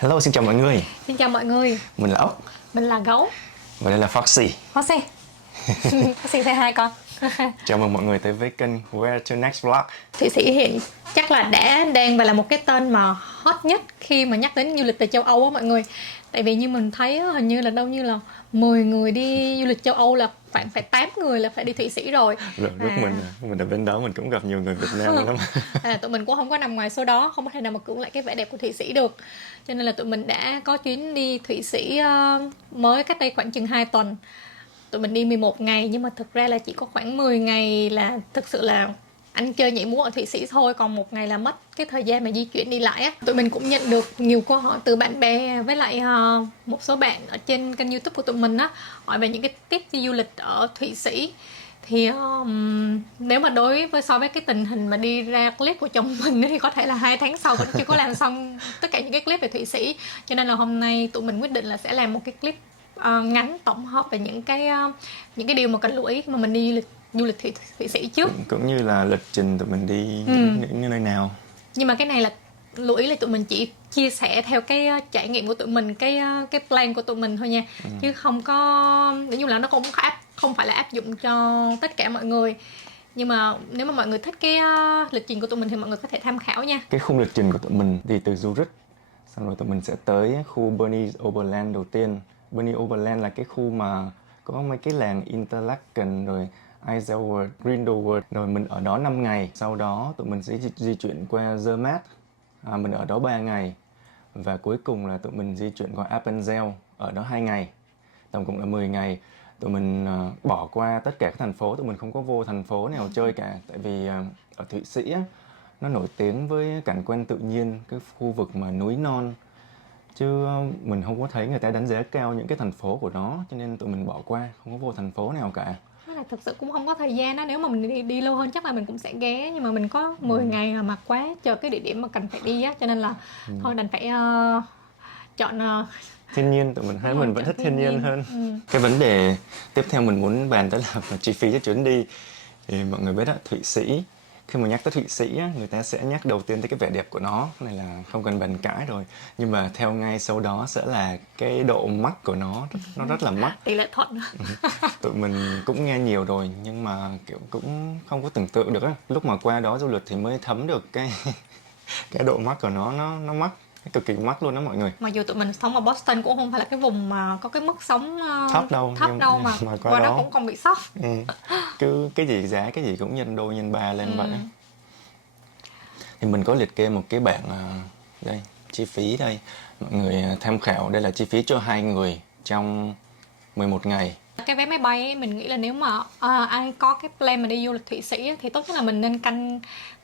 Hello, xin chào mọi người. Xin chào mọi người, Mình là Ốc mình là Gấu. và đây là Foxy. Foxy. Foxy say hi con. Chào mừng mọi người tới với kênh Where to Next Vlog. Thụy Sĩ hiện chắc là đang và là một cái tên mà hot nhất khi mà nhắc đến du lịch từ châu Âu á mọi người. Tại vì như mình thấy á, hình như là đâu như là 10 người đi du lịch châu Âu là khoảng phải 8 người là phải đi Thụy Sĩ rồi. Rồi lúc mình ở bên đó mình cũng gặp nhiều người Việt Nam lắm. Tụi mình cũng không có nằm ngoài số đó, không có thể nào mà cưỡng lại cái vẻ đẹp của Thụy Sĩ được. Cho nên là tụi mình đã có chuyến đi Thụy Sĩ mới cách đây khoảng chừng 2 tuần. Tụi mình đi 11 ngày nhưng mà thực ra là chỉ có khoảng 10 ngày là thực sự là ăn chơi nhảy múa ở Thụy Sĩ thôi, còn một ngày là mất cái thời gian mà di chuyển đi lại á. Tụi mình cũng nhận được nhiều câu hỏi từ bạn bè với lại một số bạn ở trên kênh YouTube của tụi mình á, hỏi về những cái tip đi du lịch ở Thụy Sĩ. Thì nếu mà đối với so với cái tình hình mà đi ra clip của chồng mình thì có thể là 2 tháng sau vẫn chưa có làm xong tất cả những cái clip về Thụy Sĩ. Cho nên là hôm nay tụi mình quyết định là sẽ làm một cái clip ngắn tổng hợp về những cái điều mà cần lưu ý khi mà mình đi du lịch Thụy Sĩ trước. Cũng như là lịch trình tụi mình đi những nơi nào. Nhưng mà cái này là lưu ý là tụi mình chỉ chia sẻ theo cái trải nghiệm của tụi mình, cái plan của tụi mình thôi nha, chứ không có, nói chung là nó cũng không phải là áp dụng cho tất cả mọi người. Nhưng mà nếu mà mọi người thích cái lịch trình của tụi mình thì mọi người có thể tham khảo nha. Cái khung lịch trình của tụi mình đi từ Zurich, xong rồi tụi mình sẽ tới khu Bernese Oberland đầu tiên. Bernese Oberland là cái khu mà có mấy cái làng Interlaken rồi Isleworth, Grindelwald. Rồi mình ở đó 5 ngày. Sau đó tụi mình sẽ di chuyển qua Zermatt. Mình ở đó 3 ngày. Và cuối cùng là tụi mình di chuyển qua Appenzell, ở đó 2 ngày. Tổng cộng là 10 ngày. Tụi mình bỏ qua tất cả các thành phố, tụi mình không có vô thành phố nào chơi cả. Tại vì ở Thụy Sĩ á, nó nổi tiếng với cảnh quan tự nhiên, cái khu vực mà núi non. Chứ mình không có thấy người ta đánh giá cao những cái thành phố của nó, cho nên tụi mình bỏ qua, không có vô thành phố nào cả. Với lại thực sự cũng không có thời gian đó, nếu mà mình đi lâu hơn chắc là mình cũng sẽ ghé, nhưng mà mình có 10 ngày mà quá chờ cái địa điểm mà cần phải đi á, cho nên là thôi đành phải chọn Thiên nhiên, tụi mình thấy mình vẫn chọn thích thiên nhiên hơn. Cái vấn đề tiếp theo mình muốn bàn tới là chi phí cho chuyến đi. Thì mọi người biết đó, Thụy Sĩ, khi mà nhắc tới Thụy Sĩ á, người ta sẽ nhắc đầu tiên tới cái vẻ đẹp của nó, cái này là không cần bàn cãi rồi. Nhưng mà theo ngay sau đó sẽ là cái độ mắc của nó rất là mắc. tỷ lệ thuận. Tụi mình cũng nghe nhiều rồi nhưng mà kiểu cũng không có tưởng tượng được á. Lúc mà qua đó du lịch thì mới thấm được cái cái độ mắc của nó mắc, cực kỳ mắc luôn đó mọi người. Mặc dù tụi mình sống ở Boston cũng không phải là cái vùng mà có cái mức sống Thấp đâu, thấp nhưng đâu mà qua đó cũng còn bị sốc. Cứ cái gì giá cái gì cũng nhân đôi nhân ba lên vậy. Thì mình có liệt kê một cái bảng đây, chi phí đây. Mọi người tham khảo, đây là chi phí cho 2 người trong 11 ngày. Cái vé máy bay ấy, mình nghĩ là nếu mà ai có cái plan mà đi du lịch Thụy Sĩ ấy, thì tốt nhất là mình nên canh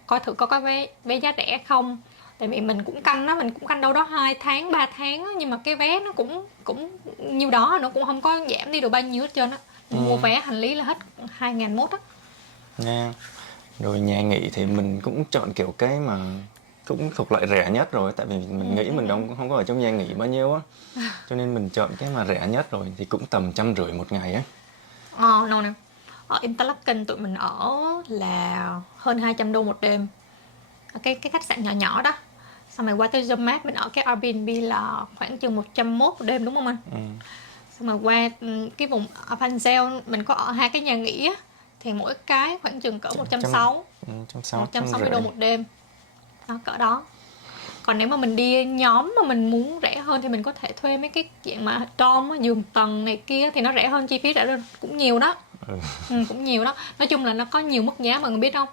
coi thử có vé giá rẻ không. Tại vì mình cũng canh đâu đó 2 tháng 3 tháng á, nhưng mà cái vé nó cũng nhiêu đó, nó cũng không có giảm đi được bao nhiêu hết trơn á. Mua vé hành lý là hết 2.001 á. Nha. Rồi nhà nghỉ thì mình cũng chọn kiểu cái mà cũng thuộc loại rẻ nhất rồi, tại vì mình nghĩ mình cũng không có ở trong nhà nghỉ bao nhiêu á, cho nên mình chọn cái mà rẻ nhất rồi, thì cũng tầm 150 một ngày á. No nè, ở Interlaken tụi mình ở là hơn 200 đô một đêm, cái khách sạn nhỏ nhỏ đó. Xong rồi qua tới Zermatt mình ở cái Airbnb là khoảng chừng 101 một đêm, đúng không anh? Xong rồi qua cái vùng Appenzell mình có ở 2 cái nhà nghỉ á, thì mỗi cái khoảng chừng cỡ 160 160 đô một đêm đó, cỡ đó. Còn nếu mà mình đi nhóm mà mình muốn rẻ hơn thì mình có thể thuê mấy cái dạng mà dorm, giường tầng này kia thì nó rẻ hơn, chi phí rẻ hơn cũng nhiều đó. Cũng nhiều đó. Nói chung là nó có nhiều mức giá, mọi người biết không?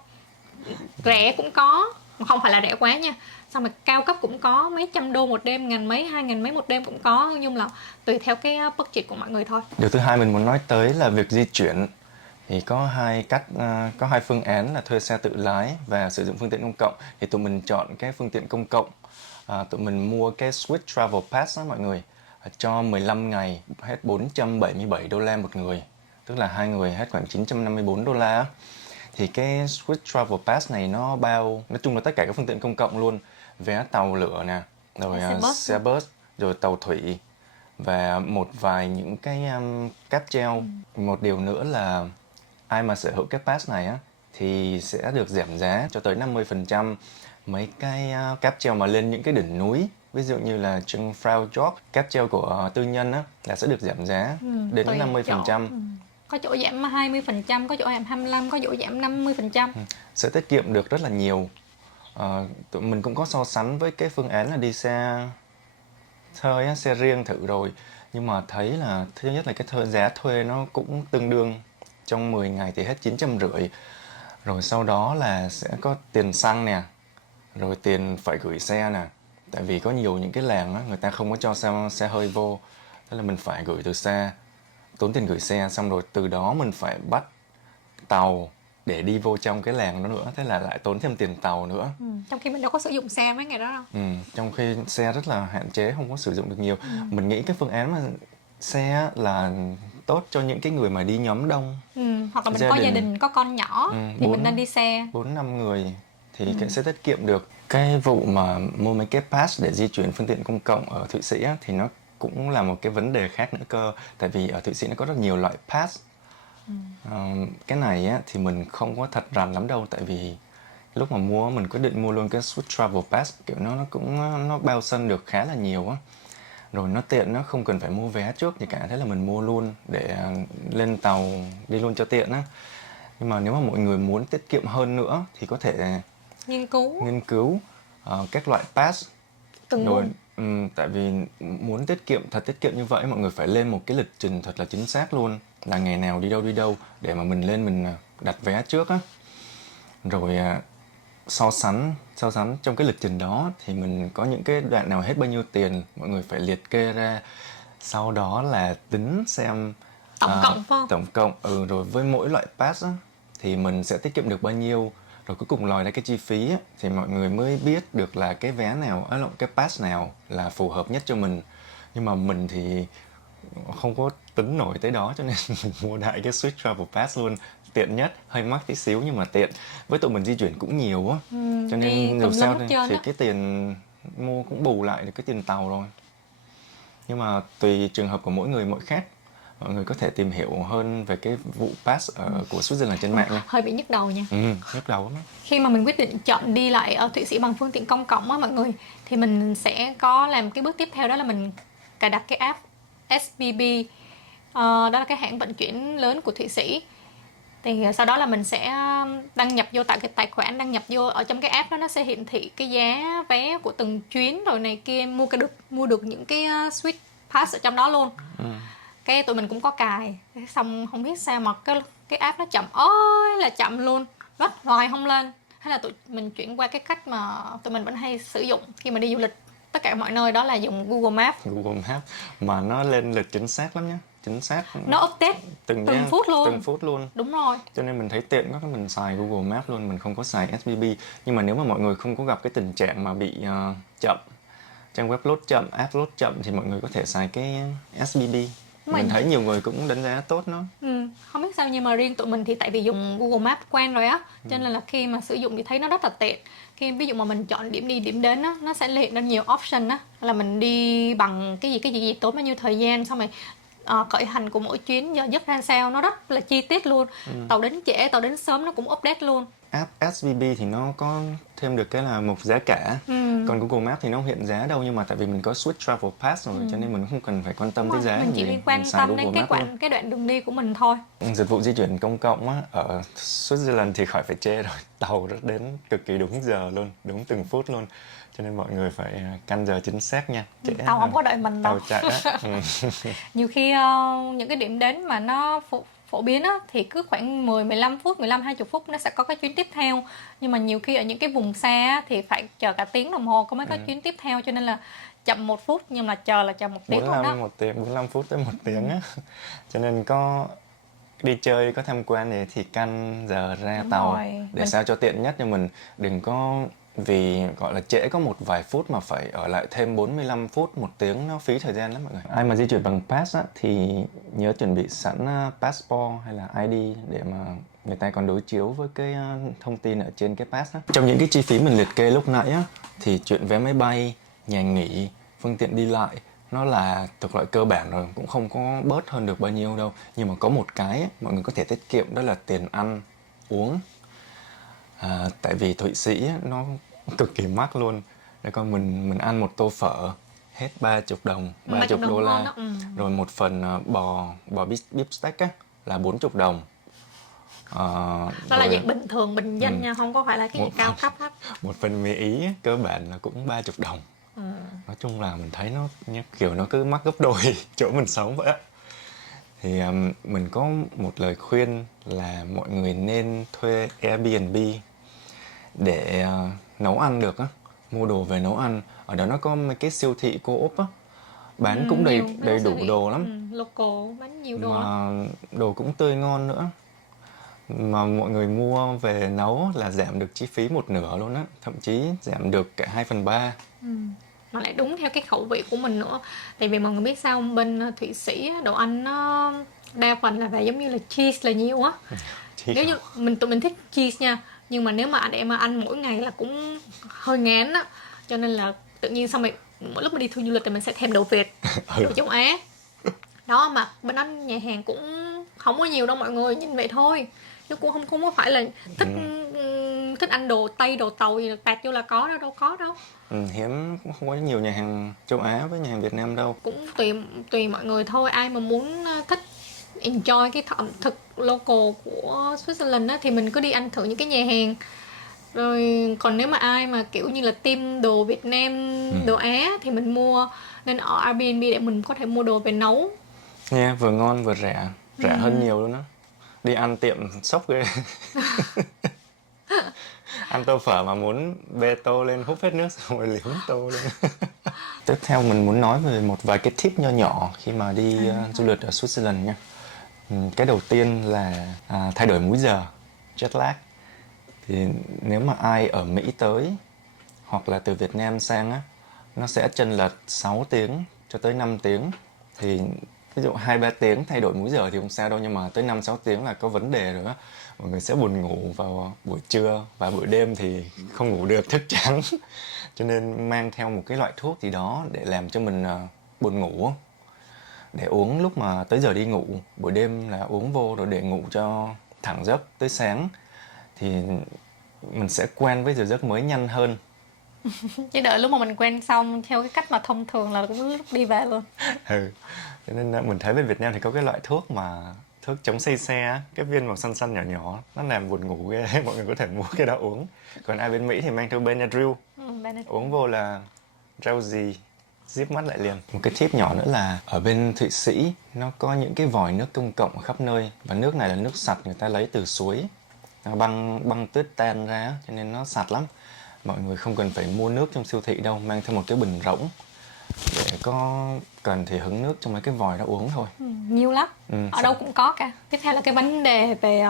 Rẻ cũng có, không phải là rẻ quá nha. Xong rồi cao cấp cũng có, mấy trăm đô một đêm, ngàn mấy, 2.000 mấy một đêm cũng có. Nhưng là tùy theo cái budget của mọi người thôi. Điều thứ hai mình muốn nói tới là việc di chuyển. Thì có hai phương án là thuê xe tự lái và sử dụng phương tiện công cộng. Thì tụi mình chọn cái phương tiện công cộng. Tụi mình mua cái Swiss Travel Pass đó mọi người. Cho 15 ngày hết 477 đô la một người. Tức là 2 người hết khoảng 954 đô la. Thì cái Swiss Travel Pass này nó bao, nói chung là tất cả các phương tiện công cộng luôn. Vé tàu lửa nè, rồi xe bus, rồi tàu thủy. Và một vài những cái cáp treo. Một điều nữa là ai mà sở hữu cái pass này á thì sẽ được giảm giá cho tới 50% mấy cái cáp treo mà lên những cái đỉnh núi Ví dụ như là chân Frau Job, cáp treo của tư nhân á, là sẽ được giảm giá đến tùy 50%. chỗ. Có chỗ giảm 20%, có chỗ giảm 25%, có chỗ giảm 50%. Sẽ tiết kiệm được rất là nhiều. Tụi mình cũng có so sánh với cái phương án là đi xe thuê á, xe riêng thử rồi, nhưng mà thấy là thứ nhất là cái giá thuê nó cũng tương đương, trong 10 ngày thì hết 950, rồi sau đó là sẽ có tiền xăng nè, rồi tiền phải gửi xe nè, tại vì có nhiều những cái làng á, người ta không có cho xe hơi vô, thế là mình phải gửi từ xa, tốn tiền gửi xe, xong rồi từ đó mình phải bắt tàu để đi vô trong cái làng đó nữa, thế là lại tốn thêm tiền tàu nữa. Trong khi mình đâu có sử dụng xe mấy ngày đó đâu. Trong khi xe rất là hạn chế, không có sử dụng được nhiều. Mình nghĩ cái phương án mà xe là tốt cho những cái người mà đi nhóm đông, Hoặc là mình có gia đình, có con nhỏ thì mình nên đi xe. 4-5 người thì sẽ tiết kiệm được. Cái vụ mà mua mấy cái pass để di chuyển phương tiện công cộng ở Thụy Sĩ á, thì nó cũng là một cái vấn đề khác nữa cơ. Tại vì ở Thụy Sĩ nó có rất nhiều loại pass. Cái này á, thì mình không có thật rành lắm đâu, tại vì lúc mà mua mình quyết định mua luôn cái Swiss Travel Pass, kiểu nó cũng nó bao sân được khá là nhiều á, rồi nó tiện, nó không cần phải mua vé trước gì cả, thế là mình mua luôn để lên tàu đi luôn cho tiện á. Nhưng mà nếu mà mọi người muốn tiết kiệm hơn nữa thì có thể nghiên cứu các loại pass Từng rồi. vùng. Tại vì muốn tiết kiệm như vậy, mọi người phải lên một cái lịch trình thật là chính xác luôn, là ngày nào đi đâu để mà mình lên mình đặt vé trước á, rồi so sánh trong cái lịch trình đó thì mình có những cái đoạn nào hết bao nhiêu tiền, mọi người phải liệt kê ra, sau đó là tính xem Tổng cộng phải không? tổng cộng rồi với mỗi loại pass á, thì mình sẽ tiết kiệm được bao nhiêu, rồi cuối cùng lòi ra cái chi phí á, thì mọi người mới biết được là cái vé nào, cái pass nào là phù hợp nhất cho mình. Nhưng mà mình thì không có tính nổi tới đó, cho nên mình mua đại cái Swiss Travel Pass luôn, tiện nhất, hơi mắc tí xíu nhưng mà tiện, với tụi mình di chuyển cũng nhiều á, cho nên dù sao thì cái tiền mua cũng bù lại được cái tiền tàu rồi. Nhưng mà tùy trường hợp của mỗi người mỗi khác, mọi người có thể tìm hiểu hơn về cái vụ pass của Switzerland trên mạng nha. Hơi bị nhức đầu nha. Nhức đầu lắm. Khi mà mình quyết định chọn đi lại ở Thụy Sĩ bằng phương tiện công cộng á mọi người, thì mình sẽ có làm cái bước tiếp theo, đó là mình cài đặt cái app SBB. Đó là cái hãng vận chuyển lớn của Thụy Sĩ. Thì sau đó là mình sẽ đăng nhập vô, tại cái tài khoản đăng nhập vô ở trong cái app đó, nó sẽ hiển thị cái giá vé của từng chuyến rồi này kia, mua được những cái Swiss Pass ở trong đó luôn. Cái tụi mình cũng có cài, xong không biết sao mà cái app nó chậm ơi là chậm luôn, rất hoài không lên. Hay là tụi mình chuyển qua cái cách mà tụi mình vẫn hay sử dụng khi mà đi du lịch tất cả mọi nơi, đó là dùng Google Maps. Google Maps mà nó lên lịch chính xác lắm nhá, chính xác, nó update từng phút luôn. Đúng rồi, cho nên mình thấy tiện quá, mình xài Google Maps luôn, mình không có xài SBB. Nhưng mà nếu mà mọi người không có gặp cái tình trạng mà bị chậm, trang web load chậm, app load chậm, thì mọi người có thể xài cái SBB. Mình thấy nhiều người cũng đánh giá tốt nó. Không biết sao nhưng mà riêng tụi mình thì tại vì dùng Google Maps quen rồi á, cho nên là khi mà sử dụng thì thấy nó rất là tiện. Khi ví dụ mà mình chọn điểm đi điểm đến á, nó sẽ hiện ra nhiều option á, là mình đi bằng cái gì tốn bao nhiêu thời gian, xong rồi khởi hành của mỗi chuyến, giờ giấc ra sao, nó rất là chi tiết luôn. Tàu đến trễ, tàu đến sớm nó cũng update luôn. App SVB thì nó có thêm được cái là mục giá cả. Còn Google Maps thì nó không hiện giá đâu, nhưng mà tại vì mình có Swiss Travel Pass rồi, cho nên mình không cần phải quan tâm tới giá. Mình chỉ quan tâm đến cái đoạn đường đi của mình thôi. Dịch vụ di chuyển công cộng á, ở Switzerland thì khỏi phải chê rồi, tàu rất đến cực kỳ đúng giờ luôn, đúng từng phút luôn. Cho nên mọi người phải căn giờ chính xác nha. Tàu không có đợi mình đâu. Tàu chạy á. Nhiều khi những cái điểm đến mà nó phổ biến á, thì cứ khoảng 10-15 phút, 15-20 phút nó sẽ có cái chuyến tiếp theo. Nhưng mà nhiều khi ở những cái vùng xa á, thì phải chờ cả tiếng đồng hồ mới có chuyến tiếp theo, cho nên là chậm 1 phút nhưng mà chờ là chờ 1 tiếng luôn đó. 45 phút tới 1 tiếng á. Cho nên có đi chơi, có tham quan thì căn giờ ra Đúng tàu rồi. để sao cho tiện nhất, cho mình đừng có vì gọi là trễ có một vài phút mà phải ở lại thêm 45 phút, 1 tiếng, nó phí thời gian lắm mọi người. Ai mà di chuyển bằng pass á, thì nhớ chuẩn bị sẵn passport hay là ID để mà người ta còn đối chiếu với cái thông tin ở trên cái pass á. Trong những cái chi phí mình liệt kê lúc nãy á, thì chuyện vé máy bay, nhà nghỉ, phương tiện đi lại nó là thuộc loại cơ bản rồi, cũng không có bớt hơn được bao nhiêu đâu. Nhưng mà có một cái ấy, mọi người có thể tiết kiệm, đó là tiền ăn uống. Tại vì Thụy Sĩ ấy, nó cực kỳ mắc luôn. để coi mình ăn một tô phở hết 30 đồng, 30 đô ngon la. đó. Rồi một phần bò beef steak á là 40 đồng. Đó là Rồi dạng bình thường, bình dân nha, không có phải là cái gì một cao phần cấp hết. một phần mì Ý á, cơ bản là cũng 30 đồng. Nói chung là mình thấy nó kiểu nó cứ mắc gấp đôi chỗ mình sống vậy á. Thì mình có một lời khuyên là mọi người nên thuê Airbnb để nấu ăn được á, mua đồ về nấu ăn. Ở đó nó có mấy cái siêu thị co-op á, bán cũng Nhiều đầy siêu đủ thị đồ lắm, local bán nhiều đồ lắm. mà đồ cũng tươi ngon nữa. Mà mọi người mua về nấu là giảm được chi phí một nửa luôn á, thậm chí giảm được cả 2/3. Mà lại đúng theo cái khẩu vị của mình nữa. Tại vì mọi người biết sao không? Bên Thụy Sĩ á, đồ ăn nó đa phần là về giống như là cheese là nhiều á. Chỉ Nếu như tụi mình thích cheese nha, nhưng mà nếu mà để mà ăn mỗi ngày là cũng hơi ngán á. Cho nên là tự nhiên xong rồi mỗi lúc mà đi du lịch thì mình sẽ thèm đồ Việt, đồ châu Á. Đó, mà bên đó nhà hàng cũng không có nhiều đâu mọi người, nhìn vậy thôi, chứ cũng không có phải là thích thích ăn đồ Tây, đồ Tàu gì tạt vô là có đâu, đâu có đâu. hiếm, cũng không có nhiều nhà hàng châu Á với nhà hàng Việt Nam đâu. Cũng tùy mọi người thôi, ai mà muốn thích enjoy cái ẩm thực local của Switzerland á thì mình cứ đi ăn thử những cái nhà hàng. Rồi còn nếu mà ai mà kiểu như là team đồ Việt Nam, đồ Á thì mình mua nên ở Airbnb để mình có thể mua đồ về nấu. Nghe vừa ngon vừa rẻ, rẻ hơn nhiều luôn á. Đi ăn tiệm sốc ghê. Ăn tô phở mà muốn bê tô lên húp hết nước xong rồi liếm tô lên. Tiếp theo mình muốn nói về một vài cái tip nho nhỏ khi mà đi du lịch ở Switzerland nha. Cái đầu tiên là thay đổi múi giờ, jet lag. Thì nếu mà ai ở Mỹ tới hoặc là từ Việt Nam sang á, nó sẽ chênh lệch 6 tiếng cho tới 5 tiếng. Thì ví dụ 2-3 tiếng thay đổi múi giờ thì không sao đâu, nhưng mà tới 5-6 tiếng là có vấn đề rồi á. Mọi người sẽ buồn ngủ vào buổi trưa và buổi đêm thì không ngủ được, thức trắng. Cho nên mang theo một cái loại thuốc gì đó để làm cho mình buồn ngủ, để uống lúc mà tới giờ đi ngủ. Buổi đêm là uống vô rồi để ngủ cho thẳng giấc tới sáng, thì mình sẽ quen với giờ giấc mới nhanh hơn. Chứ đợi lúc mà mình quen xong theo cái cách mà thông thường là cũng lúc đi về luôn. Cho nên mình thấy bên Việt Nam thì có cái loại thuốc mà thuốc chống say xe á, cái viên màu xanh xanh nhỏ nhỏ, nó làm buồn ngủ ghê. Mọi người có thể mua cái đó uống. Còn ai bên Mỹ thì mang theo Benadryl, uống vô là drowsy, díp mắt lại liền. Một cái tip nhỏ nữa là ở bên Thụy Sĩ nó có những cái vòi nước công cộng khắp nơi, và nước này là nước sạch người ta lấy từ suối, nó băng tuyết tan ra cho nên nó sạch lắm. Mọi người không cần phải mua nước trong siêu thị đâu, mang theo một cái bình rỗng để có cần thì hứng nước trong mấy cái vòi đó uống thôi. Nhiều lắm, ở đâu cũng có cả. Tiếp theo là cái vấn đề về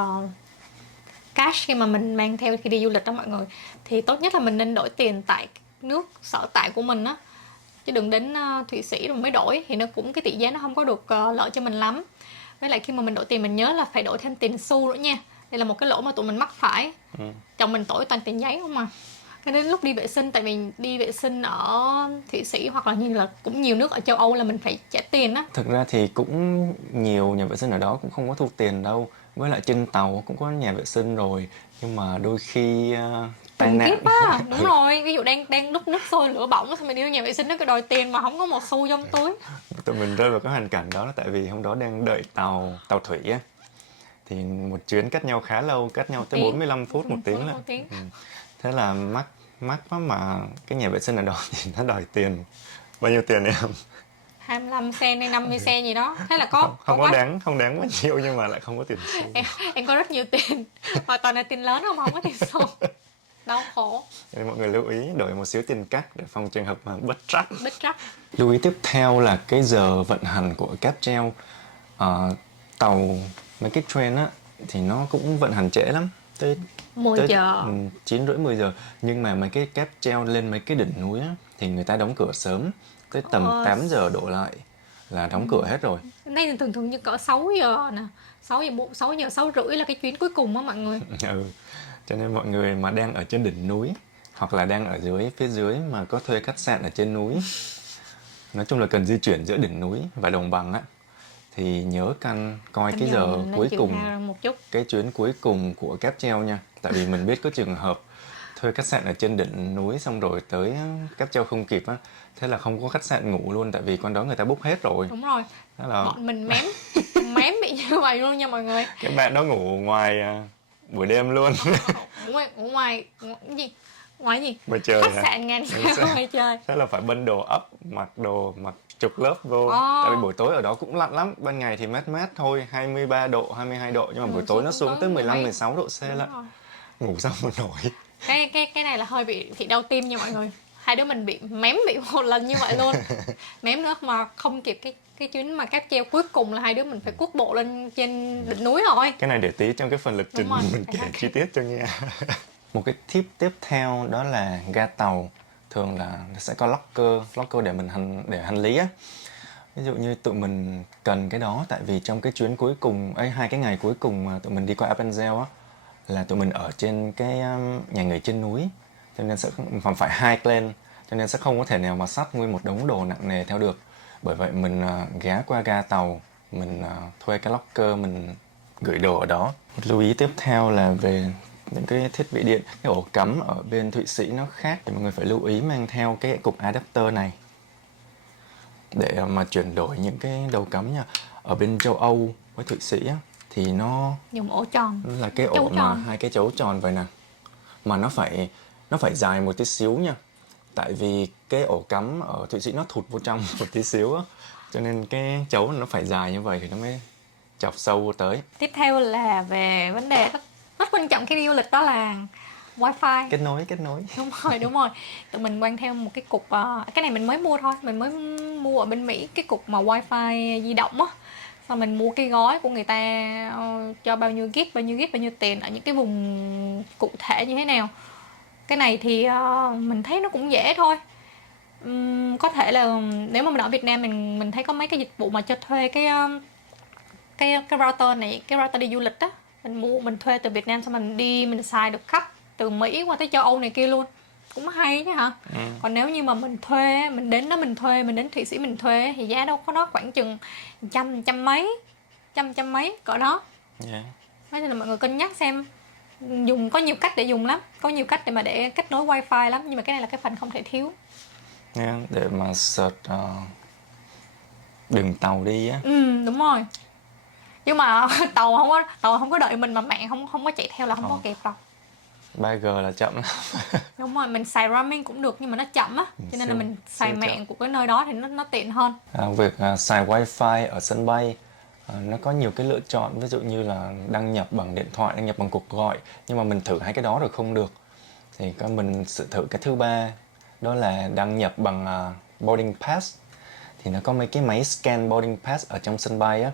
cash khi mà mình mang theo khi đi du lịch đó mọi người. Thì tốt nhất là mình nên đổi tiền tại nước sở tại của mình á, chứ đừng đến Thụy Sĩ rồi mới đổi, thì nó cũng cái tỷ giá nó không có được lợi cho mình lắm. Với lại khi mà mình đổi tiền mình nhớ là phải đổi thêm tiền xu nữa nha. Đây là một cái lỗ mà tụi mình mắc phải. Chồng mình đổi toàn tiền giấy không mà. Cái đến lúc đi vệ sinh, tại vì đi vệ sinh ở Thụy Sĩ hoặc là như là cũng nhiều nước ở châu Âu là mình phải trả tiền á. Thực ra thì cũng nhiều nhà vệ sinh ở đó cũng không có thu tiền đâu. Với lại trên tàu cũng có nhà vệ sinh rồi, nhưng mà đôi khi tai Khủng nạn. khiếp á, đúng rồi. Ví dụ đang đút nước sôi lửa bỏng xong mình đi vào nhà vệ sinh nó cứ đòi tiền mà không có một xu trong túi. Tụi mình rơi vào cái hoàn cảnh đó là tại vì hôm đó đang đợi tàu thủy á. Thì một chuyến cách nhau khá lâu, cách nhau tới 45 phút, một tiếng là. Thế là mắc quá, mà cái nhà vệ sinh ở đó thì nó đòi tiền. Bao nhiêu tiền em? 25 sen hay 50 sen gì đó. Thế là Không đáng bao nhiêu, nhưng mà lại không có tiền xu. em có rất nhiều tiền mà toàn là tiền lớn không có tiền xu. Đau khổ. Nên mọi người lưu ý đổi một xíu tiền cắt để phòng trường hợp mà bất trắc. Lưu ý tiếp theo là cái giờ vận hành của cáp treo. Tàu, mấy cái train á thì nó cũng vận hành trễ lắm, tới 10 giờ 9:30-10 giờ. Nhưng mà mấy cái cáp treo lên mấy cái đỉnh núi á thì người ta đóng cửa sớm, tới tầm 8 giờ đổ lại là đóng cửa hết rồi. Nay thì thường như cỡ 6 giờ nè, 6 giờ 6 rưỡi là cái chuyến cuối cùng á mọi người. Cho nên mọi người mà đang ở trên đỉnh núi hoặc là đang ở phía dưới mà có thuê khách sạn ở trên núi, nói chung là cần di chuyển giữa đỉnh núi và đồng bằng á, thì nhớ coi cái giờ cuối cùng, một chút. cái chuyến cuối cùng của cáp treo nha. Tại vì mình biết có trường hợp thuê khách sạn ở trên đỉnh núi xong rồi tới Cáp Treo không kịp á, thế là không có khách sạn ngủ luôn tại vì con đó người ta book hết rồi. Đúng rồi, Thế là bọn mình mém bị như vậy luôn nha mọi người. cái bạn đó ngủ ngoài buổi đêm luôn. Cái gì? Ngoài gì? Ngoài trời Khách hả? sạn ngàn Ngoài sao trời. ngoài trời. Thế là phải bân đồ ấp, mặc chục lớp vô. Ồ. Tại vì buổi tối ở đó cũng lạnh lắm, ban ngày thì mát mát thôi, 23 độ, 22 độ, nhưng mà buổi tối nó xuống tới 15, 16 độ C Đúng lận. rồi. Ngủ sao mà nổi. Cái này là hơi bị đau tim nha mọi người. Hai đứa mình bị một lần như vậy luôn. Mém nữa mà không kịp cái chuyến mà cáp treo cuối cùng là hai đứa mình phải cuốc bộ lên trên đỉnh núi rồi. Cái này để tí trong cái phần lịch trình Đúng rồi. mình kể chi tiết cho nghe. Một cái tip tiếp theo đó là ga tàu thường là nó sẽ có locker để hành lý á. Ví dụ như tụi mình cần cái đó tại vì trong cái chuyến cuối cùng ấy, 2 cái ngày cuối cùng mà tụi mình đi qua Appenzell á, là tụi mình ở trên cái nhà nghỉ trên núi, cho nên sẽ còn phải hike lên, cho nên sẽ không có thể nào mà xách nguyên một đống đồ nặng nề theo được. Bởi vậy mình ghé qua ga tàu, mình thuê cái locker, mình gửi đồ ở đó. Một lưu ý tiếp theo là về những cái thiết bị điện. Cái ổ cắm ở bên Thụy Sĩ nó khác, thì mọi người phải lưu ý mang theo cái cục adapter này để mà chuyển đổi những cái đầu cắm nha. Ở bên châu Âu với Thụy Sĩ á, thì nó Dùng ổ tròn. là cái ổ mà hai cái chấu tròn vậy nè, mà nó phải dài một tí xíu nha, tại vì cái ổ cắm ở Thụy Sĩ nó thụt vô trong một tí xíu á, cho nên cái chấu nó phải dài như vậy thì nó mới chọc sâu vô tới. Tiếp theo là về vấn đề rất quan trọng khi đi du lịch, đó là wifi. Kết nối. Đúng rồi. Tụi mình mang theo một cái cục, cái này mình mới mua thôi, mình mới mua ở bên Mỹ, cái cục mà wifi di động á. Xong mình mua cái gói của người ta, cho bao nhiêu gig, bao nhiêu tiền ở những cái vùng cụ thể như thế nào. Cái này thì mình thấy nó cũng dễ thôi. Có thể là nếu mà mình ở Việt Nam, mình thấy có mấy cái dịch vụ mà cho thuê cái router này, cái router đi du lịch á, mình thuê từ Việt Nam, xong mình xài được khắp từ Mỹ qua tới châu Âu này kia luôn, cũng hay chứ hả. Còn nếu như mà mình thuê, mình đến đó mình thuê, mình đến Thụy Sĩ mình thuê thì giá đâu có, đó khoảng chừng trăm mấy cỡ đó. Yeah. Thế nên là mọi người cân nhắc xem. Có nhiều cách để dùng lắm, có nhiều cách để kết nối wifi lắm, nhưng mà cái này là cái phần không thể thiếu. Yeah, để mà search đường tàu đi á. Đúng rồi. Nhưng mà tàu không có đợi mình, mà mạng không có chạy theo là không có kịp đâu. 3G là chậm lắm. Đúng rồi, mình xài roaming cũng được nhưng mà nó chậm á, cho nên là mình xài mạng của cái nơi đó thì nó tiện hơn. Việc xài wifi ở sân bay, nó có nhiều cái lựa chọn, ví dụ như là đăng nhập bằng điện thoại, đăng nhập bằng cuộc gọi, nhưng mà mình thử hai cái đó rồi không được, thì mình sẽ thử cái thứ ba, đó là đăng nhập bằng boarding pass. Thì nó có mấy cái máy scan boarding pass ở trong sân bay á,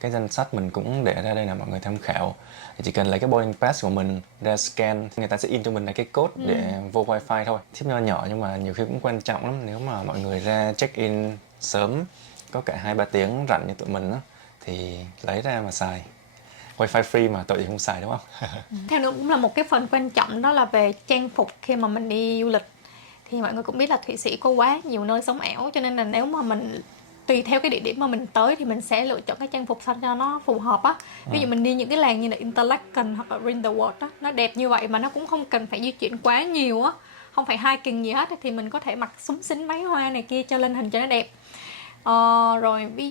cái danh sách mình cũng để ra đây là mọi người tham khảo. Thì chỉ cần lấy cái boarding pass của mình ra scan, người ta sẽ in cho mình là cái code để vô wifi thôi. Tip nho nhỏ nhưng mà nhiều khi cũng quan trọng lắm. Nếu mà mọi người ra check in sớm, có cả 2-3 tiếng rảnh như tụi mình á, thì lấy ra mà xài. Wifi free mà, tội gì không xài đúng không? Theo nữa cũng là một cái phần quan trọng, đó là về trang phục khi mà mình đi du lịch. Thì mọi người cũng biết là Thụy Sĩ có quá nhiều nơi sống ảo, cho nên là nếu mà mình tùy theo cái địa điểm mà mình tới thì mình sẽ lựa chọn cái trang phục sao cho nó phù hợp á. Ví dụ mình đi những cái làng như là Interlaken hoặc là Grindelwald á, nó đẹp như vậy mà nó cũng không cần phải di chuyển quá nhiều á, không phải hiking gì hết, thì mình có thể mặc xúng xính váy hoa này kia cho lên hình cho nó đẹp.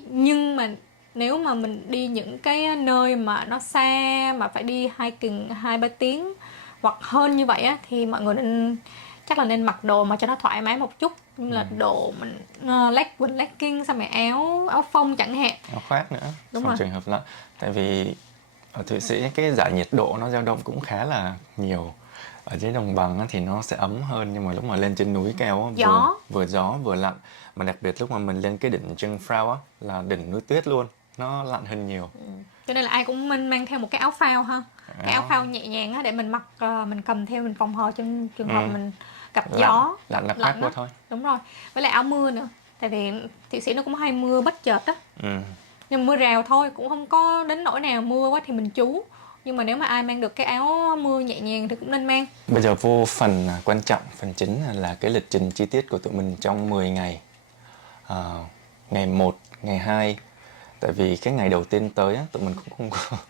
Nhưng mà nếu mà mình đi những cái nơi mà nó xa, mà phải đi hiking 2-3 tiếng hoặc hơn như vậy á, thì mọi người chắc là nên mặc đồ mà cho nó thoải mái một chút, như là đồ mình quần legging, xong rồi áo phông chẳng hạn, Áo khoác nữa. Đúng Trong rồi. trường hợp là tại vì ở Thụy Sĩ cái giải nhiệt độ nó dao động cũng khá là nhiều. Ở dưới đồng bằng á thì nó sẽ ấm hơn, nhưng mà lúc mà lên trên núi cao á, Gió. vừa gió vừa lạnh, mà đặc biệt lúc mà mình lên cái đỉnh Jungfrau á, là đỉnh núi tuyết luôn, nó lạnh hơn nhiều. Cho nên là ai cũng nên mang theo một cái áo phao ha, cái áo phao nhẹ nhàng á, để mình mặc, mình cầm theo, mình phòng hờ trong trường hợp mình gặp gió Lạnh là khoác á. vô thôi. Đúng rồi, với lại áo mưa nữa, tại vì Thụy Sĩ nó cũng hay mưa bất chợt á. Nhưng mà mưa rào thôi, cũng không có đến nỗi nào mưa quá thì mình trú. Nhưng mà nếu mà ai mang được cái áo mưa nhẹ nhàng thì cũng nên mang. Bây giờ vô phần quan trọng, phần chính là cái lịch trình chi tiết của tụi mình trong 10 ngày. Ngày 1, ngày 2. Tại vì cái ngày đầu tiên tới á, tụi mình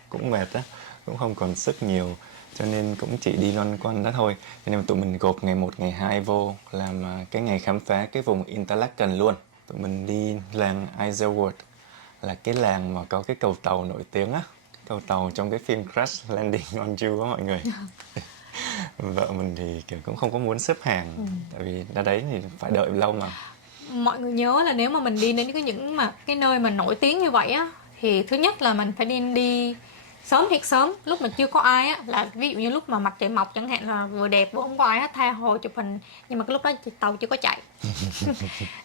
cũng mệt á, cũng không còn sức nhiều. cho nên cũng chỉ đi loanh quanh đó thôi. Cho nên tụi mình gộp ngày 1, ngày 2 vô làm cái ngày khám phá cái vùng Interlaken luôn. Tụi mình đi làng Isleworth, là cái làng mà có cái cầu tàu nổi tiếng á, cầu tàu trong cái phim Crash Landing on You á mọi người. Vợ mình thì kiểu cũng không có muốn xếp hàng, tại vì ra đấy thì phải đợi lâu mà. Mọi người nhớ là nếu mà mình đi đến những mà cái nơi mà nổi tiếng như vậy á, thì thứ nhất là mình phải nên đi sớm thiệt sớm, lúc mà chưa có ai á, là ví dụ như lúc mà mặt trời mọc chẳng hạn, là vừa đẹp vừa không có ai hết, tha hồ chụp hình, nhưng mà cái lúc đó tàu chưa có chạy.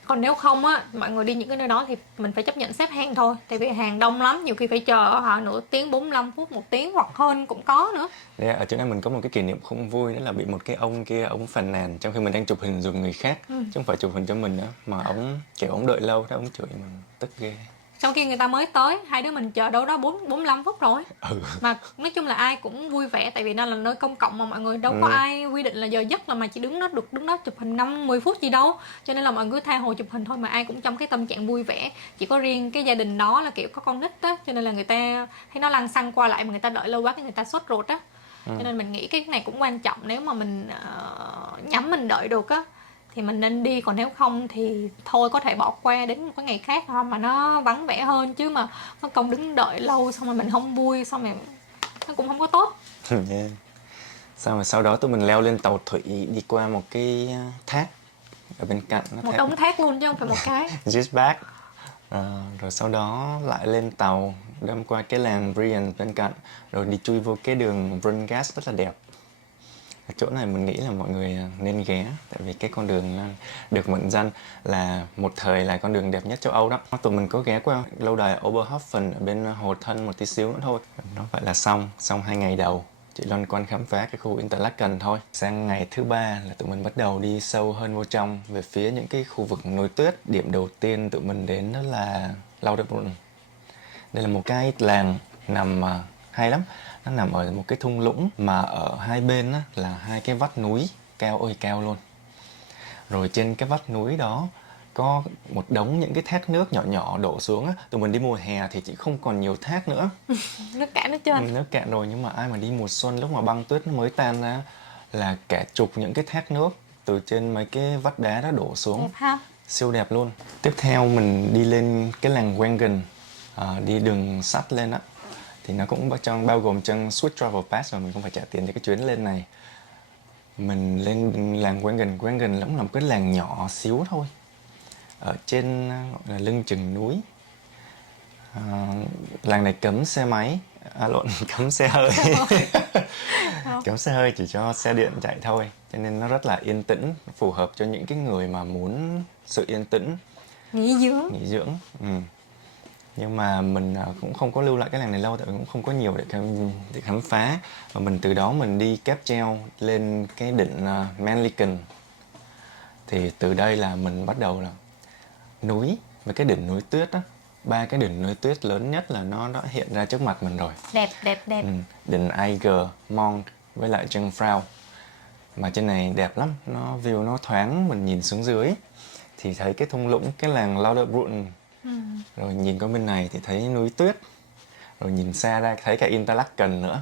Còn nếu không á, mọi người đi những cái nơi đó thì mình phải chấp nhận xếp hàng thôi, tại vì hàng đông lắm, nhiều khi phải chờ nửa tiếng, 45 phút, 1 tiếng hoặc hơn cũng có nữa. Đấy, ở chỗ này mình có một cái kỷ niệm không vui, đó là bị một cái ông kia, ông phàn nàn trong khi mình đang chụp hình giùm người khác, chứ không phải chụp hình cho mình nữa, mà ông kiểu ông đợi lâu, thế ông chửi mình tức ghê. Trong khi người ta mới tới, hai đứa mình chờ đâu đó 45 phút rồi. Ừ. Mà nói chung là ai cũng vui vẻ, tại vì nó là nơi công cộng mà mọi người đâu có ai quy định là giờ giấc là mà chỉ đứng đó chụp hình 5-10 phút gì đâu. Cho nên là mọi người cứ tha hồ chụp hình thôi, mà ai cũng trong cái tâm trạng vui vẻ. Chỉ có riêng cái gia đình đó là kiểu có con nít á, cho nên là người ta thấy nó lăn xăng qua lại mà người ta đợi lâu quá cái người ta sốt ruột á. Cho nên mình nghĩ cái này cũng quan trọng, nếu mà mình nhắm mình đợi được á thì mình nên đi, còn nếu không thì thôi có thể bỏ qua đến một cái ngày khác mà nó vắng vẻ hơn, chứ mà nó công đứng đợi lâu xong rồi mình không vui, xong rồi nó cũng không có tốt. Yeah. Xong rồi sau đó tụi mình leo lên tàu thủy đi qua một cái thác ở bên cạnh. Một đống thác luôn chứ không phải một cái. Gisbach. Rồi sau đó lại lên tàu đâm qua cái làng Brian bên cạnh, rồi đi chui vô cái đường Brungas rất là đẹp. Ở chỗ này mình nghĩ là mọi người nên ghé, tại vì cái con đường được mệnh danh là một thời là con đường đẹp nhất châu Âu đó. Tụi mình có ghé qua lâu đài Oberhofen ở bên Hồ Thân một tí xíu nữa thôi. Nó vậy là xong 2 ngày đầu chỉ loanh quanh khám phá cái khu Interlaken thôi. Sang ngày thứ 3 là tụi mình bắt đầu đi sâu hơn vô trong, về phía những cái khu vực núi tuyết. Điểm đầu tiên tụi mình đến đó là Lauterbrunnen. Đây là một cái làng nằm hay lắm. Nó nằm ở một cái thung lũng mà ở hai bên á, là hai cái vách núi cao ơi cao luôn. Rồi trên cái vách núi đó có một đống những cái thác nước nhỏ nhỏ đổ xuống á. Tụi mình đi mùa hè thì chỉ không còn nhiều thác nữa. Nước cạn hết trơn. Nước cạn rồi, nhưng mà ai mà đi mùa xuân lúc mà băng tuyết nó mới tan ra là cả chục những cái thác nước từ trên mấy cái vách đá đó đổ xuống. Đẹp ha. Siêu đẹp luôn. Tiếp theo mình đi lên cái làng Wengen, đi đường sắt lên á, thì nó cũng bao gồm trong Swiss Travel Pass, rồi mình không phải trả tiền cho cái chuyến lên này. Mình lên làng Wengen là một cái làng nhỏ xíu thôi, ở trên gọi là lưng chừng núi. Làng này cấm xe máy, cấm xe hơi. Cấm xe hơi, chỉ cho xe điện chạy thôi, cho nên nó rất là yên tĩnh, phù hợp cho những cái người mà muốn sự yên tĩnh, Nghỉ dưỡng. Nhưng mà mình cũng không có lưu lại cái làng này lâu, tại vì cũng không có nhiều để khám phá. Và mình từ đó mình đi cáp treo lên cái đỉnh Mannlichen. Thì từ đây là mình bắt đầu là núi với cái đỉnh núi tuyết á. 3 cái đỉnh núi tuyết lớn nhất là nó đã hiện ra trước mặt mình rồi. Đẹp. Đỉnh Eiger, Monk với lại Jungfrau. Mà trên này đẹp lắm, view nó thoáng, mình nhìn xuống dưới thì thấy cái thung lũng, cái làng Lauterbrunnen. Rồi nhìn qua bên này thì thấy núi tuyết, rồi nhìn xa ra thấy cả Interlaken nữa.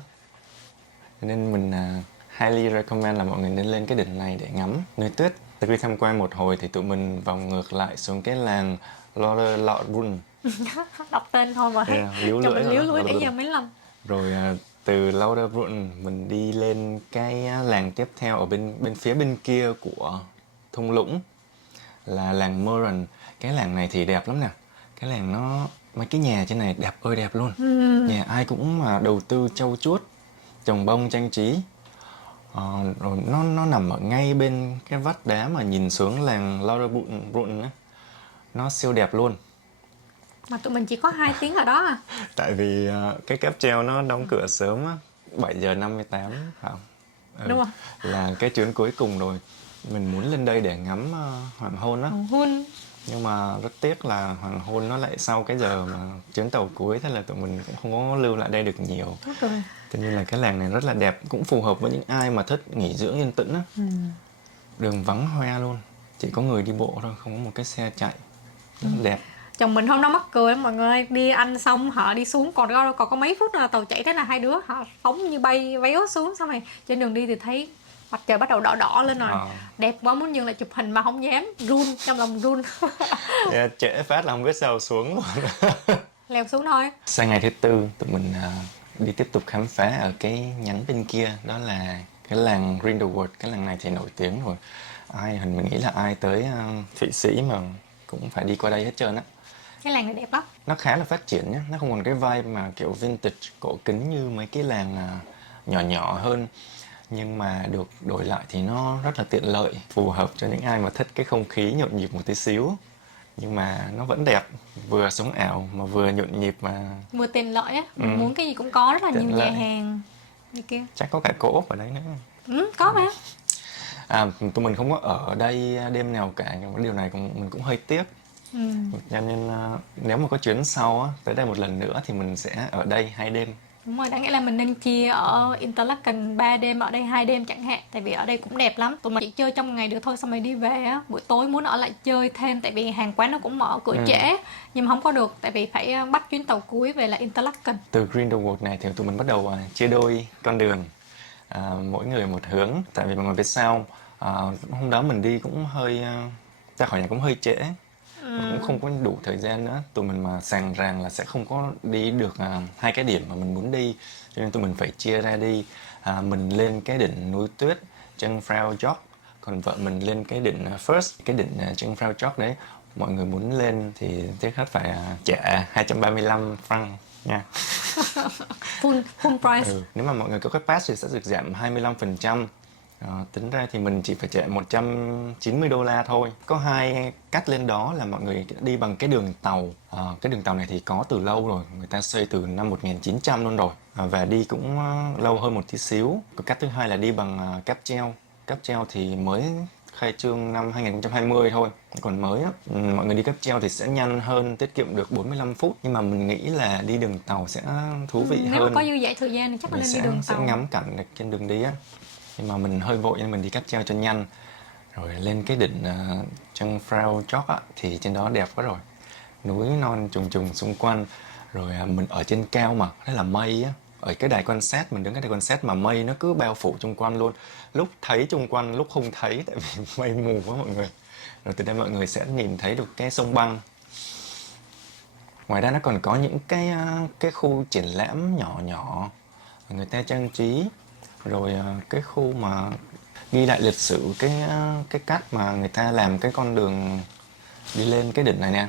Nên mình highly recommend là mọi người nên lên cái đỉnh này để ngắm núi tuyết. Từ khi tham quan một hồi thì tụi mình vòng ngược lại xuống cái làng Lauterbrunnen. Đọc tên thôi mà Líu lưỡi nãy giờ mấy lần. Rồi từ Lauterbrunnen mình đi lên cái làng tiếp theo ở bên phía bên kia của thung lũng là làng Mürren. Cái làng này thì đẹp lắm nè. Cái làng mấy cái nhà trên này đẹp ơi đẹp luôn. Nhà ai cũng mà đầu tư trau chuốt, trồng bông trang trí. Rồi nó nằm ở ngay bên cái vách đá mà nhìn xuống làng Lauterbrunnen á. Nó siêu đẹp luôn. Mà tụi mình chỉ có 2 tiếng ở đó à. Tại vì cái cáp treo nó đóng cửa sớm á, 7:58 phải không? Đúng rồi. Là cái chuyến cuối cùng rồi. Mình muốn lên đây để ngắm hoàng hôn á. Hoàng hôn. Nhưng mà rất tiếc là hoàng hôn nó lại sau cái giờ mà chuyến tàu cuối, thế là tụi mình cũng không có lưu lại đây được nhiều. Tốt rồi. Thế nên là cái làng này rất là đẹp, cũng phù hợp với những ai mà thích nghỉ dưỡng yên tĩnh á. Đường vắng hoe luôn, chỉ có người đi bộ thôi, không có một cái xe chạy. Rất là đẹp. Chồng mình hôm đó mắc cười lắm mọi người, đi ăn xong họ đi xuống còn có mấy phút nữa là tàu chạy, thế là hai đứa họ phóng như bay véo xuống, xong rồi trên đường đi thì thấy mặt trời bắt đầu đỏ đỏ lên rồi. Đẹp quá muốn dừng lại chụp hình mà không dám, run, trong lòng run. Yeah, trễ phát là không biết sao xuống luôn. Leo xuống thôi. Sang ngày thứ tư, tụi mình đi tiếp tục khám phá ở cái nhánh bên kia, đó là cái làng Grindelwald. Cái làng này thì nổi tiếng rồi, mình nghĩ là ai tới Thụy Sĩ mà cũng phải đi qua đây hết trơn á. Cái làng này đẹp lắm. Nó khá là phát triển nhé, nó không còn cái vibe mà kiểu vintage cổ kính như mấy cái làng nhỏ nhỏ hơn, nhưng mà được đổi lại thì nó rất là tiện lợi, phù hợp cho những ai mà thích cái không khí nhộn nhịp một tí xíu, nhưng mà nó vẫn đẹp, vừa sống ảo mà vừa nhộn nhịp mà Vừa tiện lợi á, mình muốn cái gì cũng có, rất là nhiều tiện nhà lợi. hàng như kia. Chắc có cả co-op ở đấy nữa. Có mà. Tụi mình không có ở đây đêm nào cả, nhưng mà điều này mình cũng hơi tiếc. Cho nên nếu mà có chuyến sau á, tới đây một lần nữa thì mình sẽ ở đây 2 đêm. Đúng rồi, đáng nghĩa là mình nên chia ở Interlaken 3 đêm, ở đây 2 đêm chẳng hạn. Tại vì ở đây cũng đẹp lắm. Tụi mình chỉ chơi trong ngày được thôi, xong rồi đi về á. Buổi tối muốn ở lại chơi thêm, tại vì hàng quán nó cũng mở cửa trễ. Nhưng mà không có được, tại vì phải bắt chuyến tàu cuối về là Interlaken. Từ Grindelwald này thì tụi mình bắt đầu chia đôi con đường, mỗi người một hướng. Tại vì mà biết sao, hôm đó mình đi cũng hơi, ra khỏi nhà cũng hơi trễ. Cũng không có đủ thời gian nữa. Tụi mình mà sàng ràng là sẽ không có đi được 2 cái điểm mà mình muốn đi, cho nên tụi mình phải chia ra đi. Mình lên cái đỉnh núi tuyết Jungfrau Joch, còn vợ mình lên cái đỉnh First, cái đỉnh Jungfrau Joch đấy. Mọi người muốn lên thì trước hết phải trả 235 franc nha. Full price. Nếu mà mọi người có cái pass thì sẽ được giảm 25%. Tính ra thì mình chỉ phải trả 190 đô la thôi. Có 2 cách lên đó là mọi người đi bằng cái đường tàu. Cái đường tàu này thì có từ lâu rồi, người ta xây từ năm 1900 luôn rồi, và đi cũng lâu hơn một tí xíu. Còn cách thứ hai là đi bằng cáp treo. Cáp treo thì mới khai trương năm 2020 thôi, còn mới á. Mọi người đi cáp treo thì sẽ nhanh hơn, tiết kiệm được 45 phút, nhưng mà mình nghĩ là đi đường tàu sẽ thú vị hơn. Nếu mà có dư dại thời gian thì chắc là mình nên đi đường sẽ tàu. ngắm cảnh được trên đường đi á, nhưng mà mình hơi vội nên mình đi cáp treo cho nhanh. Rồi lên cái đỉnh Jungfrau Joch á, thì trên đó đẹp quá rồi, núi non trùng trùng xung quanh, rồi mình ở trên cao mà, thế là mây á. Ở cái đài quan sát, mình đứng cái đài quan sát mà mây nó cứ bao phủ xung quanh luôn, lúc thấy xung quanh lúc không thấy, tại vì mây mù quá mọi người. Rồi từ đây mọi người sẽ nhìn thấy được cái sông băng. Ngoài ra nó còn có những cái khu triển lãm nhỏ nhỏ người ta trang trí, rồi cái khu mà ghi lại lịch sử cái cách mà người ta làm cái con đường đi lên cái đỉnh này nè.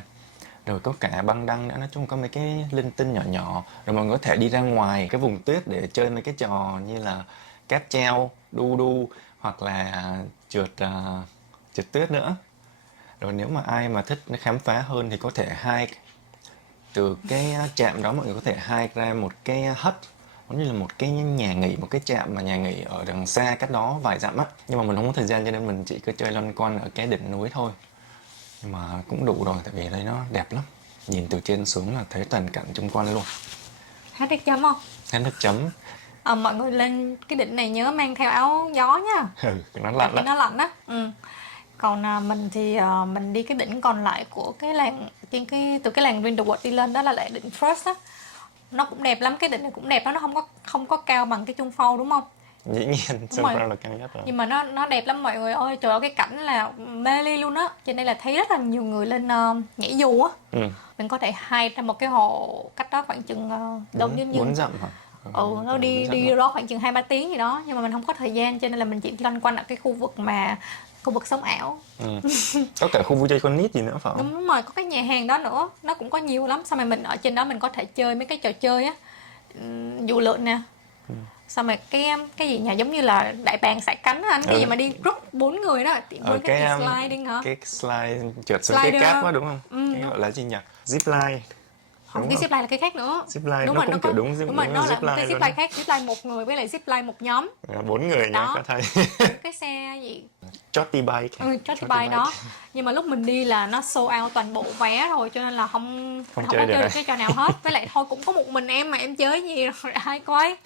Rồi có cả băng đăng nữa, nói chung có mấy cái linh tinh nhỏ nhỏ. Rồi mọi người có thể đi ra ngoài cái vùng tuyết để chơi mấy cái trò như là cáp treo, đu đu, hoặc là trượt tuyết nữa. Rồi nếu mà ai mà thích khám phá hơn thì có thể hike từ cái trạm đó, mọi người có thể hike ra một cái hut, giống như là một cái nhà nghỉ, một cái trạm mà nhà nghỉ ở đằng xa cách đó vài dặm á. Nhưng mà mình không có thời gian cho nên mình chỉ cứ chơi loanh quanh ở cái đỉnh núi thôi. Nhưng mà cũng đủ rồi, tại vì đây nó đẹp lắm. Nhìn từ trên xuống là thấy toàn cảnh xung quanh luôn. Hát nước chấm không? Hát nước chấm. Mọi người lên cái đỉnh này nhớ mang theo áo gió nha. Nó lạnh Nó lắm. lạnh á. Còn mình thì mình đi cái đỉnh còn lại của cái làng, từ cái làng Grindelwald đi lên đó là lại đỉnh First á. Nó cũng đẹp lắm, cái đỉnh này cũng đẹp lắm, nó không có cao bằng cái Jungfrau đúng không? Dĩ nhiên, Jungfrau là cao nhất rồi. Nhưng mà nó đẹp lắm mọi người ơi, trời ơi cái cảnh là mê ly luôn á. Cho nên là thấy rất là nhiều người lên nhảy dù á. Mình có thể hike ra một cái hồ cách đó khoảng chừng đông như 4 dặm hả? nó đi đó khoảng chừng 2-3 tiếng gì đó, nhưng mà mình không có thời gian cho nên là mình chỉ loanh quanh ở cái khu vực sống ảo. Có cả khu vui chơi con nít gì nữa phải không? Đúng rồi, có cái nhà hàng đó nữa, nó cũng có nhiều lắm. Xong rồi mình ở trên đó mình có thể chơi mấy cái trò chơi á, dù lượn nè. Xong rồi cái gì nhà giống như là đại bàng xải cánh á anh, cái gì mà đi group 4 người đó, với cái sliding hả? Cái slide trượt xuống cái cáp đó đúng không? Cái gọi là gì nhỉ? Zipline. Không, cái zipline là cái khác nữa. Zipline Đúng nó rồi, cũng kiểu đúng rồi, nó là zipline cái luôn. zipline khác, zipline một người với lại zipline một nhóm. 4 người nha, Đó. có thấy. Cái xe gì? Chotty bike. Chotty bike đó. Nhưng mà lúc mình đi là nó sold out toàn bộ vé rồi, cho nên là không có chơi được cái trò nào hết. Với lại thôi cũng có một mình em mà em chơi gì rồi ai coi.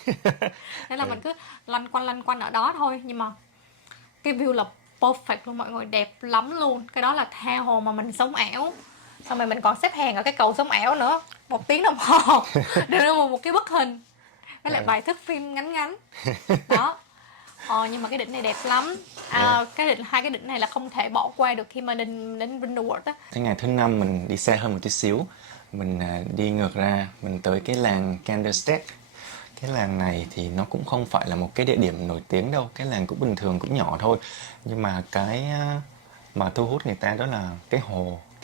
Thế là mình cứ lanh quanh ở đó thôi. Nhưng mà cái view là perfect luôn mọi người, đẹp lắm luôn. Cái đó là tha hồ mà mình sống ảo. Xong rồi mình còn xếp hàng ở cái cầu Sống Ảo nữa 1 tiếng đồng hồ để đưa một cái bức hình với lại bài thức phim ngắn ngắn đó. Nhưng mà cái đỉnh này đẹp lắm. Hai cái đỉnh này là không thể bỏ qua được khi mà đến Grindelwald á. Cái ngày thứ 5 mình đi xa hơn một tí xíu, mình đi ngược ra, mình tới cái làng Candlestick. Cái làng này thì nó cũng không phải là một cái địa điểm nổi tiếng đâu, cái làng cũng bình thường, cũng nhỏ thôi. Nhưng mà cái mà thu hút người ta đó là cái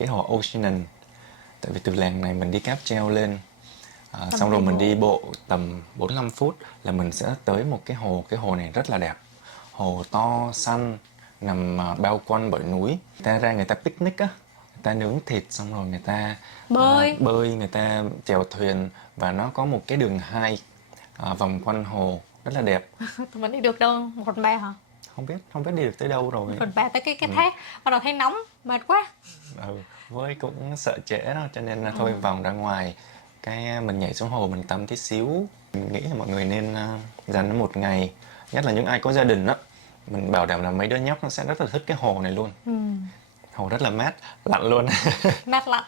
hồ Oceanan. Tại vì từ làng này mình đi cáp treo lên, xong rồi mình đi bộ tầm 45 phút là mình sẽ tới một cái hồ này rất là đẹp. Hồ to, xanh, nằm bao quanh bởi núi. Người ta ra người ta picnic á, người ta nướng thịt xong rồi người ta bơi, người ta chèo thuyền và nó có một cái đường hai vòng quanh hồ rất là đẹp. Tụi mình đi được đâu? 1/3 hả? Không biết đi được tới đâu rồi. 1/3 tới cái thác. Bắt đầu thấy nóng, mệt quá. Với cũng sợ trễ đó, cho nên là thôi vòng ra ngoài. Cái mình nhảy xuống hồ mình tắm tí xíu. Mình nghĩ là mọi người nên dành nó một ngày, nhất là những ai có gia đình á. Mình bảo đảm là mấy đứa nhóc nó sẽ rất là thích cái hồ này luôn. Hồ rất là mát, lặn luôn. Mát lạnh.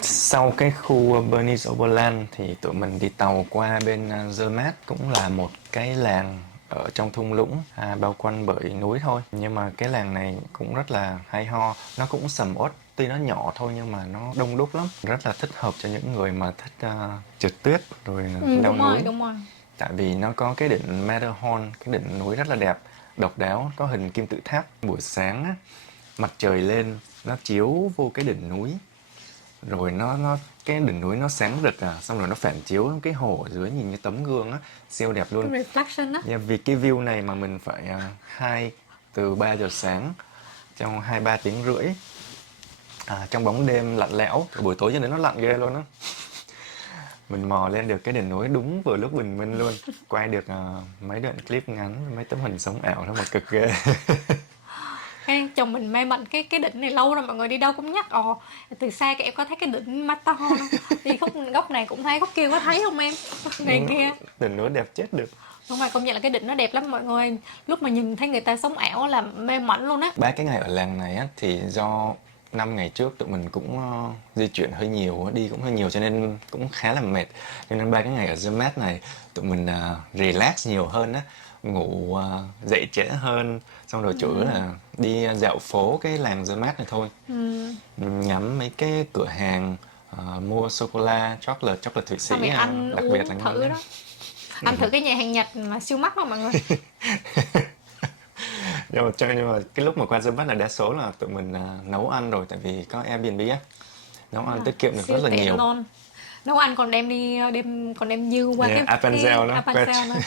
Sau cái khu Bernese Oberland thì tụi mình đi tàu qua bên Zermatt, cũng là một cái làng ở trong thung lũng bao quanh bởi núi thôi. Nhưng mà cái làng này cũng rất là hay ho, nó cũng sầm uất, tuy nó nhỏ thôi nhưng mà nó đông đúc lắm, rất là thích hợp cho những người mà thích trượt tuyết rồi leo núi. Đúng rồi. Tại vì nó có cái đỉnh Matterhorn, cái đỉnh núi rất là đẹp, độc đáo, có hình kim tự tháp. Buổi sáng á, mặt trời lên nó chiếu vô cái đỉnh núi, rồi nó cái đỉnh núi nó sáng rực xong rồi nó phản chiếu cái hồ ở dưới, nhìn như tấm gương á, siêu đẹp luôn. Reflection á. Vì cái view này mà mình phải từ 3 giờ sáng trong 2-3 tiếng rưỡi trong bóng đêm lạnh lẽo, buổi tối cho nên nó lạnh ghê luôn á. Mình mò lên được cái đỉnh núi đúng vừa lúc bình minh luôn, quay được mấy đoạn clip ngắn, mấy tấm hình sống ảo đó mà cực ghê. Cái chồng mình mê mẩn cái đỉnh này lâu rồi, mọi người đi đâu cũng nhắc từ xa các em có thấy cái đỉnh Matterhorn không? Đi góc này cũng thấy, góc kia có thấy không em? Này kia. Đỉnh núi đẹp chết được. Đúng rồi, công nhận là cái đỉnh nó đẹp lắm mọi người. Lúc mà nhìn thấy người ta sống ảo là mê mẩn luôn á. 3 cái ngày ở làng này á, thì do 5 ngày trước tụi mình cũng di chuyển hơi nhiều, đi cũng hơi nhiều cho nên cũng khá là mệt. Cho nên 3 cái ngày ở Zermatt này tụi mình relax nhiều hơn á, ngủ dậy trễ hơn, xong rồi chủ yếu là đi dạo phố cái làng Zermatt này thôi. Ngắm mấy cái cửa hàng, mua sô-cô-la, chocolate Thụy Sĩ, Xong rồi ăn đặc uống biệt là thử ngon đó. Ăn thử cái nhà hàng Nhật mà siêu mắc đó mọi người. nhưng mà cái lúc mà qua Zermatt là đa số là tụi mình nấu ăn rồi, tại vì có Airbnb á, nấu ăn tiết kiệm được Siêu rất là tiện nhiều. luôn. Nấu ăn còn đem dư qua cái Appenzell đó. Appenzell nữa.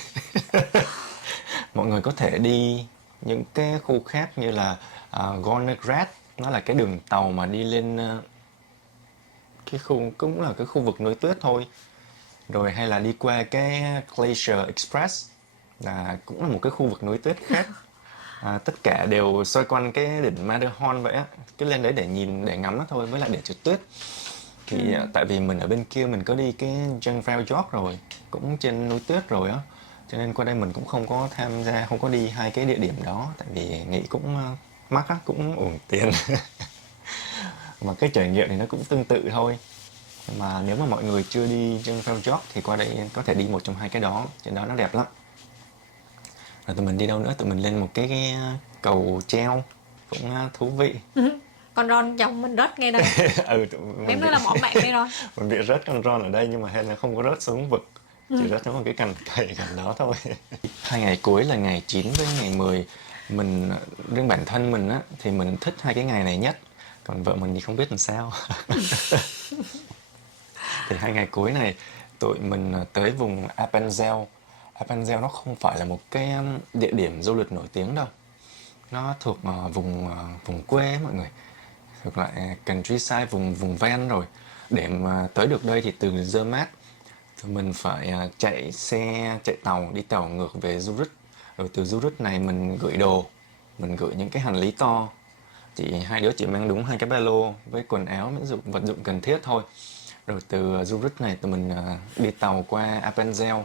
Mọi người có thể đi những cái khu khác như là Gornergrat, nó là cái đường tàu mà đi lên cái khu, cũng là cái khu vực núi tuyết thôi. Rồi hay là đi qua cái Glacier Express, là cũng là một cái khu vực núi tuyết khác. Tất cả đều xoay quanh cái đỉnh Matterhorn vậy á, cứ lên đấy để nhìn, để ngắm nó thôi, với lại để trượt tuyết. Thì tại vì mình ở bên kia mình có đi cái Jungfraujoch rồi, cũng trên núi tuyết rồi á, cho nên qua đây mình cũng không có tham gia, không có đi hai cái địa điểm đó, tại vì nghĩ cũng mắc á, cũng uổng tiền. Mà cái trải nghiệm thì nó cũng tương tự thôi. Mà nếu mà mọi người chưa đi Jungfraujoch thì qua đây có thể đi một trong hai cái đó, trên đó nó đẹp lắm. Rồi tụi mình đi đâu nữa? Tụi mình lên một cái cầu treo cũng thú vị. Con Ron chồng mình rớt ngay đây. Em nói là mỏ mạng đây rồi. Mình bị rớt con Ron ở đây nhưng mà Helen không có rớt xuống vực, chỉ rớt xuống một cái cành cây gần đó thôi. 2 ngày cuối là ngày 9 với ngày 10. Mình, riêng bản thân mình á, thì mình thích 2 cái ngày này nhất. Còn vợ mình thì không biết làm sao. Thì 2 ngày cuối này tụi mình tới vùng Appenzell. Appenzell nó không phải là một cái địa điểm du lịch nổi tiếng đâu. Nó thuộc vùng quê ấy, mọi người. Thuộc lại countryside, vùng ven rồi. Để mà tới được đây thì từ Zermatt tụi mình phải chạy tàu, đi tàu ngược về Zurich. Rồi từ Zurich này mình gửi đồ, mình gửi những cái hành lý to. Hai đứa chỉ mang đúng 2 cái ba lô với quần áo, vật dụng cần thiết thôi. Rồi từ Zurich này tụi mình đi tàu qua Appenzell.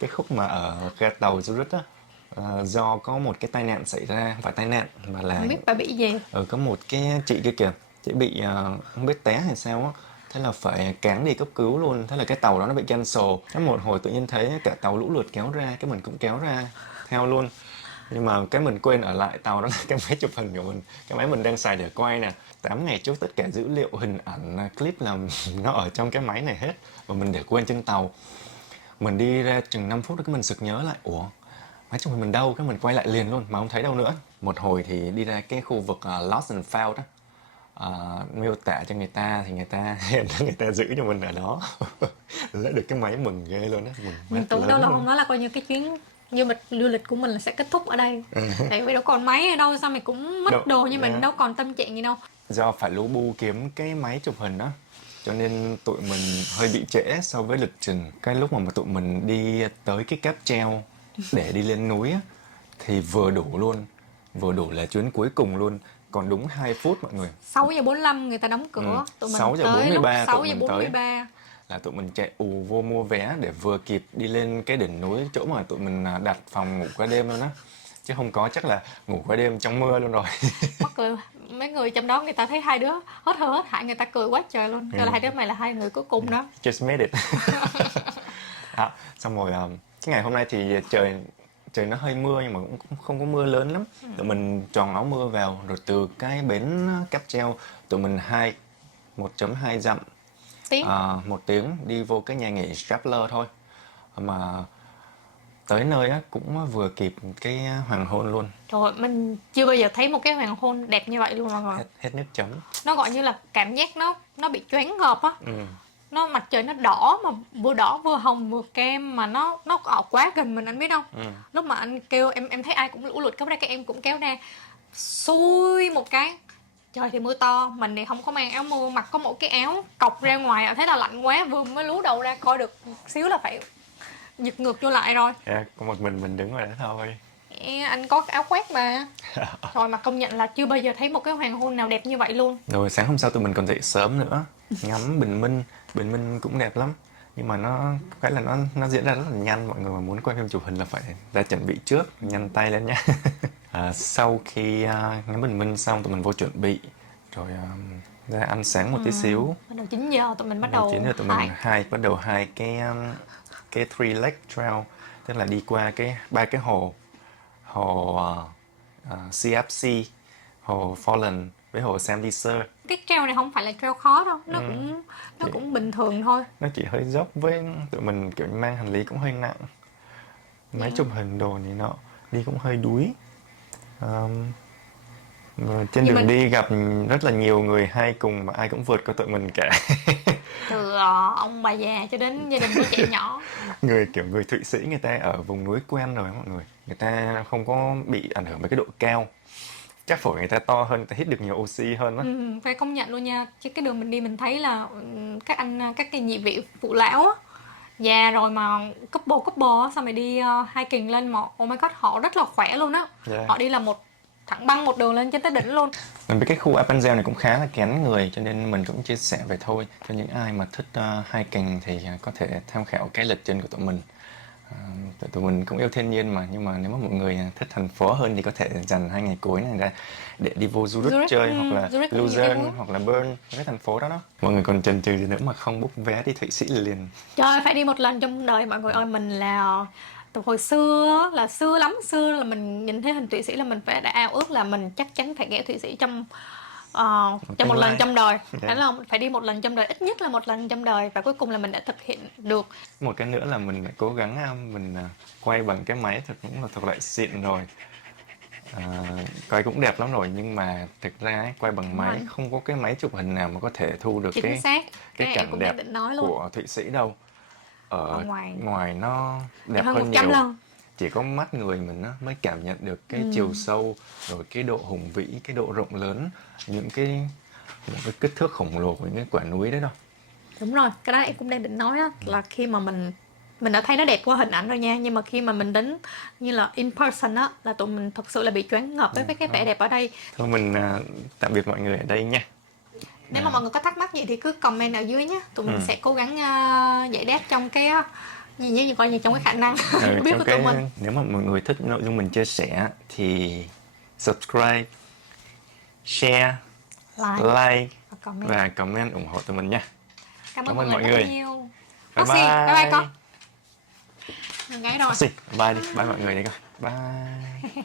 Cái khúc mà ở ga tàu Zurich á, do có một cái tai nạn xảy ra, không phải tai nạn mà là Không biết bà bị gì. có một cái chị kia kìa, chị bị không biết té hay sao á, thế là phải cáng đi cấp cứu luôn. Thế là cái tàu đó nó bị cancel. Thế một hồi tự nhiên thấy cả tàu lũ lượt kéo ra, cái mình cũng kéo ra theo luôn. Nhưng mà cái mình quên ở lại tàu đó là cái máy chụp hình của mình, cái máy mình đang xài để quay nè. 8 ngày trước tất cả dữ liệu hình ảnh clip là nó ở trong cái máy này hết, và mình để quên trên tàu. Mình đi ra chừng 5 phút cái mình sực nhớ lại, ủa máy chụp hình mình đâu, cái mình quay lại liền luôn mà không thấy đâu nữa. Một hồi thì đi ra cái khu vực Lost and Found đó, miêu tả cho người ta thì người ta hẹn người ta giữ cho mình ở đó. Lấy được cái máy mừng ghê luôn á, mừng Mình mắt tưởng đâu lớn là luôn. hôm đó là coi như cái chuyến du lịch của mình là sẽ kết thúc ở đây. Tại vì đâu còn máy ở đâu, sao mày cũng Đâu, mất đồ như mình yeah. đâu còn tâm trạng gì đâu. Do phải lú bu kiếm cái máy chụp hình đó, cho nên tụi mình hơi bị trễ so với lịch trình. Cái lúc mà tụi mình đi tới cái cáp treo để đi lên núi á, thì vừa đủ luôn, vừa đủ là chuyến cuối cùng luôn, còn đúng 2 phút mọi người. 6:45 người ta đóng cửa, tụi mình 6 giờ tới lúc 43 6 tụi giờ mình tới 43. là tụi mình chạy ù vô mua vé để vừa kịp đi lên cái đỉnh núi chỗ mà tụi mình đặt phòng ngủ qua đêm luôn á, chứ không có chắc là ngủ qua đêm trong mưa luôn rồi. Mắc cười, mấy người trong đó người ta thấy hai đứa hết hơ hết hải, người ta cười quá trời luôn, kêu là hai đứa mày là hai người cuối cùng đó. Just made it. Đó, xong rồi cái ngày hôm nay thì trời trời nó hơi mưa nhưng mà cũng không có mưa lớn lắm. Tụi mình choàng áo mưa vào rồi từ cái bến cáp treo tụi mình 1.2 dặm, Tiếng 1 tiếng đi vô cái nhà nghỉ Strappler thôi. Mà tới nơi á cũng vừa kịp cái hoàng hôn luôn, trời ơi, mình chưa bao giờ thấy một cái hoàng hôn đẹp như vậy luôn rồi. hết nước chấm. Nó gọi như là cảm giác nó bị choáng ngợp á. Ừ. Nó mặt trời nó đỏ mà vừa đỏ vừa hồng vừa kem, mà nó ở quá gần mình, anh biết không? Lúc mà anh kêu em thấy ai cũng lũ lượt kéo ra, cái em cũng kéo ra, xui một cái trời thì mưa to, mình thì không có mang áo mưa, mặc có một cái áo cộc ra ngoài, thế là lạnh quá, vừa mới lú đầu ra coi được một xíu là phải giật ngược vô lại rồi. Có một mình đứng ở đó thôi. Anh có áo khoác mà. Rồi mà công nhận là chưa bao giờ thấy một cái hoàng hôn nào đẹp như vậy luôn. Rồi sáng hôm sau tụi mình còn dậy sớm nữa, ngắm bình minh cũng đẹp lắm. Nhưng mà cái là nó diễn ra rất là nhanh, mọi người mà muốn quay phim chụp hình là phải ra chuẩn bị trước, nhanh tay lên nhá. Sau khi ngắm bình minh xong tụi mình vô chuẩn bị, rồi ra ăn sáng một tí xíu. Bắt đầu 9 giờ tụi mình bắt đầu 9 giờ tụi mình bắt đầu hai cái Three Lake Trail, tức là đi qua ba cái hồ CFC, hồ Fallen với hồ Sam Deser. Cái trail này không phải là trail khó đâu, nó cũng bình thường thôi. Nó chỉ hơi dốc, với tụi mình kiểu mang hành lý cũng hơi nặng, máy chụp hình đồ này nọ, đi cũng hơi đuối. Trên đường đi gặp rất là nhiều người hay cùng mà ai cũng vượt qua tụi mình cả. Từ ông bà già cho đến gia đình của trẻ nhỏ. Người Thụy Sĩ, người ta ở vùng núi quen rồi mọi người ta không có bị ảnh hưởng bởi cái độ cao, chắc phổi người ta to hơn, người ta hít được nhiều oxy hơn á. Phải công nhận luôn nha, chứ cái đường mình đi mình thấy là các cái nhị vị phụ lão á, già rồi mà couple á, xong rồi đi hiking lên mà oh my god, họ rất là khỏe luôn á. Họ đi là thẳng băng một đường lên trên tới đỉnh luôn. Mình biết cái khu Appenzell này cũng khá là kén người, cho nên mình cũng chia sẻ về thôi. Cho những ai mà thích hiking thì có thể tham khảo cái lịch trình của tụi mình. Tụi mình cũng yêu thiên nhiên mà, nhưng mà nếu mà mọi người thích thành phố hơn thì có thể dành 2 ngày cuối này ra để đi vô Zurich chơi, hoặc là Lucerne hoặc là Bern, cái thành phố đó. Mọi người còn chần chừ gì nữa mà không book vé đi Thụy Sĩ liền. Trời, phải đi một lần trong đời mọi người ơi. Mình là từ hồi xưa là xưa là mình nhìn thấy hình Thụy Sĩ là mình đã ao ước là mình chắc chắn phải ghé Thụy Sĩ trong một lần trong đời. Đó là phải đi một lần trong đời, ít nhất là một lần trong đời, và cuối cùng là mình đã thực hiện được. Một cái nữa là mình cố gắng mình quay bằng cái máy cũng là thuộc loại xịn rồi, quay cũng đẹp lắm rồi, nhưng mà thực ra quay bằng máy không có cái máy chụp hình nào mà có thể thu được cái cảnh đẹp của Thụy Sĩ đâu. Ở ngoài nó đẹp hơn nhiều. Lần. Chỉ có mắt người mình mới cảm nhận được cái chiều sâu, rồi cái độ hùng vĩ, cái độ rộng lớn, những cái kích thước khổng lồ của những cái quả núi đấy đâu. Đúng rồi, cái đó em cũng đang định nói á, là khi mà mình đã thấy nó đẹp qua hình ảnh rồi nha, nhưng mà khi mà mình đến như là in person á, là tụi mình thật sự là bị choáng ngợp với cái vẻ đẹp ở đây. Thôi mình tạm biệt mọi người ở đây nha. Nếu mà mọi người có thắc mắc gì thì cứ comment ở dưới nhé, tụi mình sẽ cố gắng giải đáp trong cái gì coi như trong cái khả năng biết của tụi mình. Nếu mà mọi người thích nội dung mình chia sẻ thì subscribe, share, like like và comment. và comment ủng hộ tụi mình nha. Cảm Cảm ơn ơn mọi mọi người rất người. nhiều. Bye Oxy, bye bye con. bye. Ngừng gáy rồi. Oxy, bye đi, bye mọi người đi con. Bye.